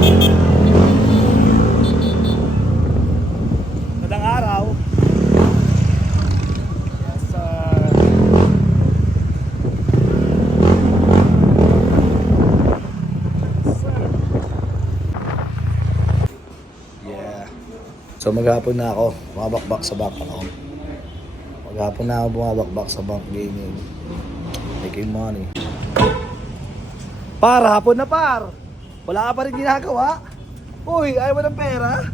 Magandang araw. Yes, yeah. So maghapon na ako, bumabakbak sa bank ako. Maghapon na ako bumabakbak sa bank gaming. Making money. Par, hapon na par. Wala ka pa rin ginagawa. Uy, ayaw mo ng pera?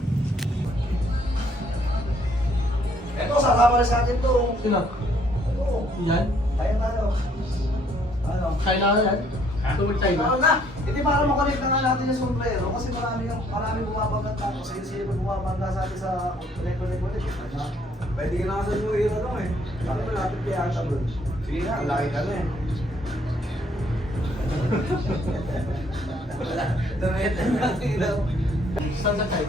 Eto, sasama na sa atin to. Sino? Ito. Yan? Kaya tayo. Ano? Kaya na yan? Tumig tayo na? Ano na? Hindi para makonect na nga natin yung sombrero kasi marami bumabagat tayo. Kasi sino bumabangga sa atin sa connect. Pwede ka na kasi mo itanong eh. Ano mo natin kaya ata bro? Sige na, laki ka na eh. Damit na ilaw. Saan sa tayo?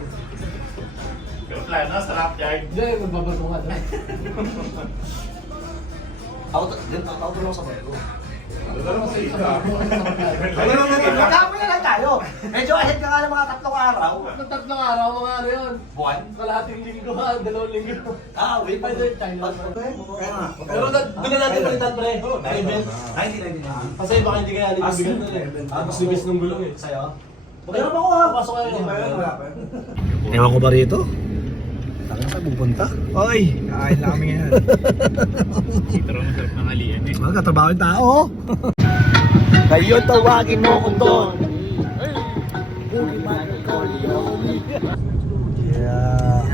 Pero plano, sarap yard. Hindi, magbabago ka na. Ako tulong sa pwede. Ano sa isa? Magkakapo na lang tayo. Medyo ahead ka nga ng mga 3 araw. Nung 3 araw, mga ano yun? Buwan? Kalahating linggo, 2 linggo. Wait. Pwede rin tayo. Pero Pero doon na natin palitan pre. Private. 1999. Kasi baka hindi kaya libre bigat nun eh. Mas libis ng gulong eh. Sa'yo? Meron ako ha. Pasok kayo. Hindi pa yun, wala pa yun. Ewan ko ba rito? Saan ka pupunta? Oy! Kain na kami ngayon. Pero masarap ng halian eh. Magkatrabaho yung tao. Ngayon tawagin mo kung doon. Yeah.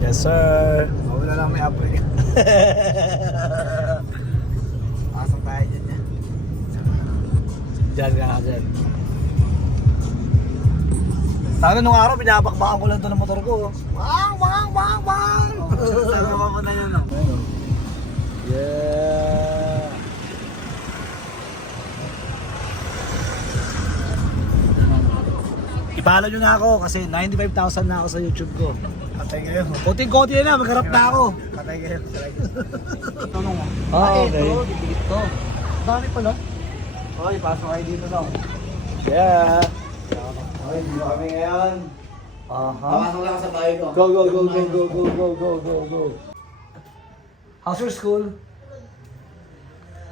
Yes sir. Wala lang may apoy. Pasok tayo dyan yan. Diyan ka dyan. Sana nung araw pinapakbakan ko lang ito ng motor ko. Bang! Saan naman mo na yun no? Yeah. I-follow nyo na ako kasi 95,000 na ako sa YouTube ko. Patay kayo. Konting-konti na, magharap na ako. Patay kayo. Oo, okay. Dikit to. Dami pala. Hoy, pasok kayo dito daw. Yeah. Hoy, dito kami ngayon. Aha. Papasok lang sa bahay ko. Go. How's your school?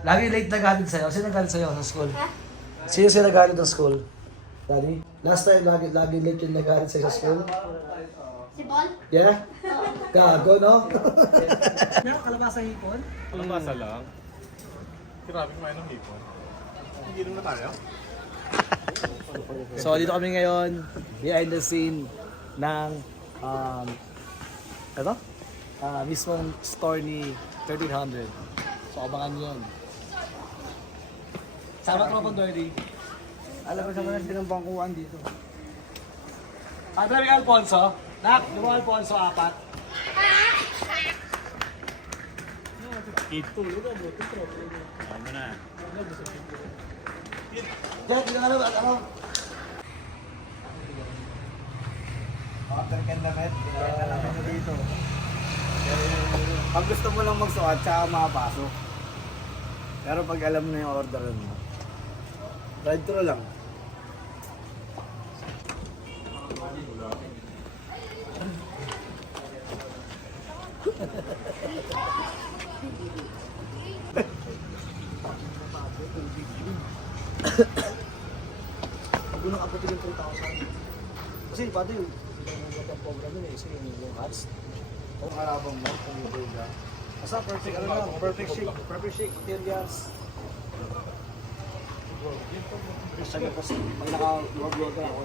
Lagi late nagalit sa'yo. Sino nagalit sa'yo sa school? Sino nagalit ng school? Daddy? Last time, lagi late yung nagalit sa'yo sa school? Si Bol? Yeah? Gago, no? Meron kalabasa hipon? Kalabasa lang. Grabe kumain ng hipon. Hindi na tayo. So, dito kami ngayon, behind the scene ng, mismong store ni 1300. So, abangan nyo yun. Sama ko pang dirty. Alam ko sa mga sinabangkuhan dito. Sabi Alfonso, Nak, di mo Alfonso 4? Ito, ano na. Dad, di na ano? After can damit, kaya na namin na dito. Pag gusto mo lang magsuot, tsaka makapasok. Pero pag alam na yung order mo, drive-thru lang. Kung nakaputi yung 3,000. Kasi pati yung program yun eh, yung hats. Kung harapang mo, kung yung ka. Basta perfect, ano lang, perfect shake, materials. Sabi ko, pag naka-vlog ka, ako,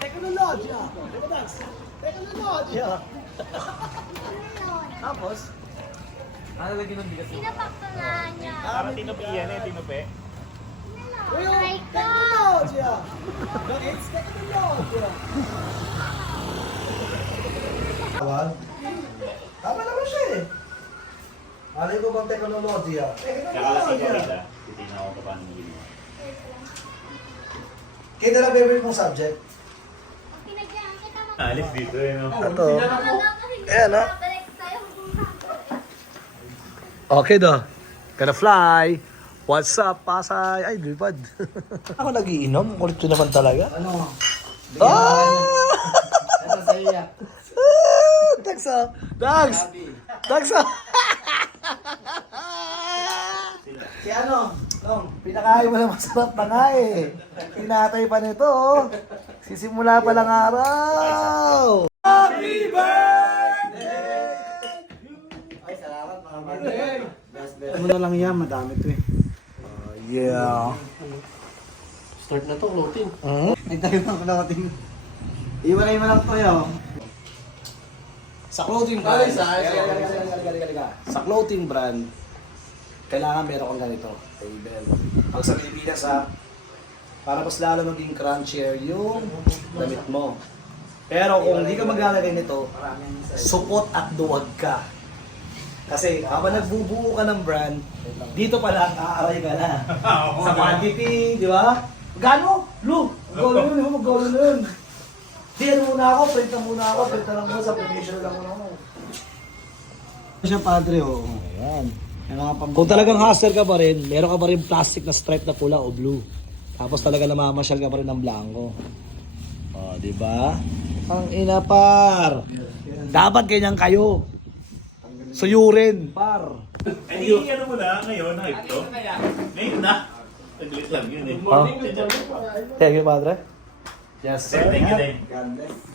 Teknologya! Teknologya! Tapos, ano lagi ng bigas? Pinapaktulaan niya. Parang tinupi yan eh, tinupi. Oh my God! Teknologya! It's teknologya! Tawag? Tama naman siya eh. Ano ko bang teknolohiya? Kakalasing ko rin ah. Titignan ko pa paano ginawa. Kaya na favorite mong subject? Pinagyan kita mo. Alis dito eh no. Ito. Wala ka hindi Ayan, ah. babalik sa'yo. Okay daw. Gonna fly. What's up, Pasay? Ay, lipad. Ako nagiinom. Kulit yun naman talaga. Ano? Ah! Ito sa iya. Tagsa. Tags! Tagsa! Si ano? Long, pinakain mo na masarap na nga eh. Tinatay pa nito oh. Sisimula pa lang araw. Happy birthday! Ay, salamat mga birthday. Ano na lang yan, madami to eh. Yeah. Start na to, clothing. Ay, tayo ng clothing. Iwalay mo lang to yun. Sa clothing brand. Sa clothing brand, kailangan meron kang ganito, table. Pag sa Pilipinas para mas lalo maging crunchier yung damit mo. Pero kung hindi ka maglalagay nito, supot at duwag ka. Kasi habang nagbubuo ka ng brand, dito pala aaray ka na. Sa quantity, di ba? Gano? Lu! Mag-golo yun, mag-golo yun. Di, ano muna ako, print na muna ako, print na lang muna, sa provision lang muna ako. Siya padre, oo. Ayan. May mga pambabae. Kung talagang hustler ka pa rin, meron ka pa rin plastic na stripe na pula o blue. Tapos talaga namamasyal ka pa rin ng blanco. O, di ba? Ang inapar. Dapat ganyan kayo. Suyurin, par. Ay, di ano mo na ngayon, hype to. Ngayon na. Taglit lang yun eh. Thank you, padre. Yes, Thank you, sir. Day. God bless.